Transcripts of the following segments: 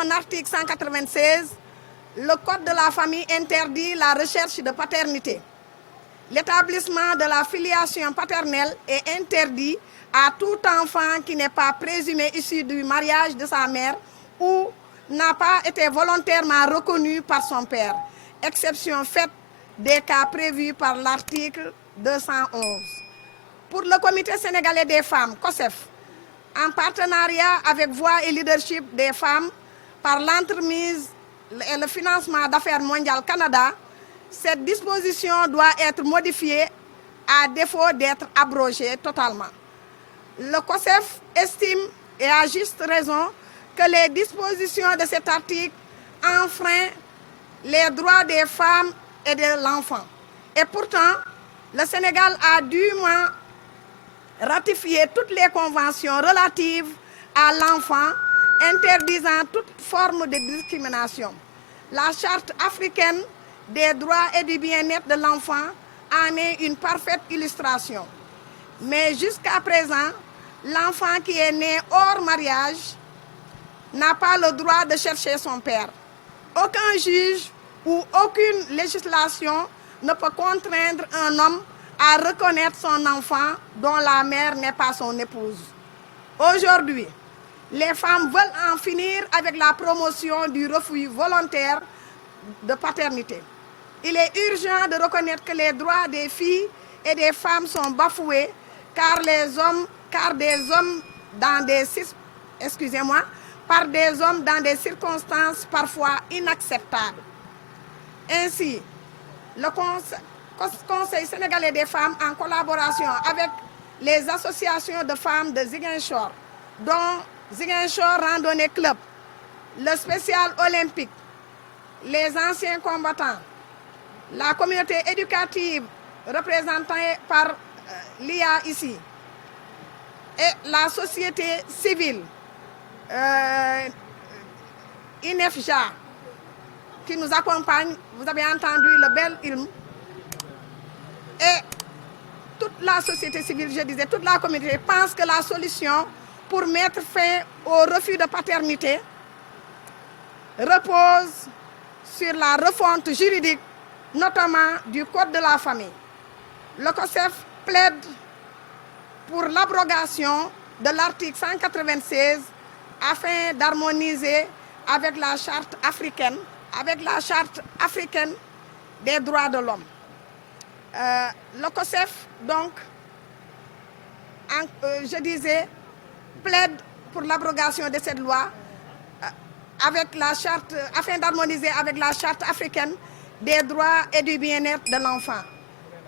son article 196, le Code de la famille interdit la recherche de paternité. L'établissement de la filiation paternelle est interdit à tout enfant qui n'est pas présumé issu du mariage de sa mère ou n'a pas été volontairement reconnu par son père, exception faite des cas prévus par l'article 211. Pour le Comité sénégalais des femmes, COSEF, en partenariat avec Voix et Leadership des femmes, par l'entremise et le financement d'Affaires mondiales Canada, cette disposition doit être modifiée à défaut d'être abrogée totalement. Le COSEF estime, et à juste raison, que les dispositions de cet article enfreignent les droits des femmes et de l'enfant. Et pourtant, le Sénégal a dûment ratifié toutes les conventions relatives à l'enfant, interdisant toute forme de discrimination. La Charte africaine des droits et du bien-être de l'enfant en est une parfaite illustration. Mais jusqu'à présent, l'enfant qui est né hors mariage n'a pas le droit de chercher son père. Aucun juge ou aucune législation ne peut contraindre un homme à reconnaître son enfant dont la mère n'est pas son épouse. Aujourd'hui, les femmes veulent en finir avec la promotion du refus volontaire de paternité. Il est urgent de reconnaître que les droits des filles et des femmes sont bafoués par des hommes dans des circonstances parfois inacceptables. Ainsi, le Conseil sénégalais des femmes, en collaboration avec les associations de femmes de Ziguinchor, dont Ziguinchor Randonnée Club, le Spécial Olympique, les anciens combattants, la communauté éducative représentée par l'IA ici, et la société civile, INEFJA, qui nous accompagne, vous avez entendu le bel hymne, et toute la société civile, je disais, toute la communauté pense que la solution pour mettre fin au refus de paternité repose sur la refonte juridique, notamment du Code de la famille. Le COSEF plaide pour l'abrogation de l'article 196 afin d'harmoniser avec la Charte africaine des droits de l'homme. Le COSEF, donc, je disais, plaide pour l'abrogation de cette loi afin d'harmoniser avec la Charte africaine des droits et du bien-être de l'enfant.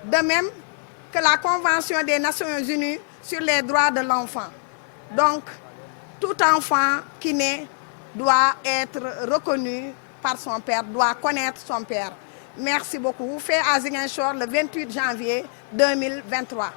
De même que la Convention des Nations Unies sur les droits de l'enfant. Donc, tout enfant qui naît doit être reconnu par son père, doit connaître son père. Merci beaucoup. Fait à Ziguinchor le 28 janvier 2023.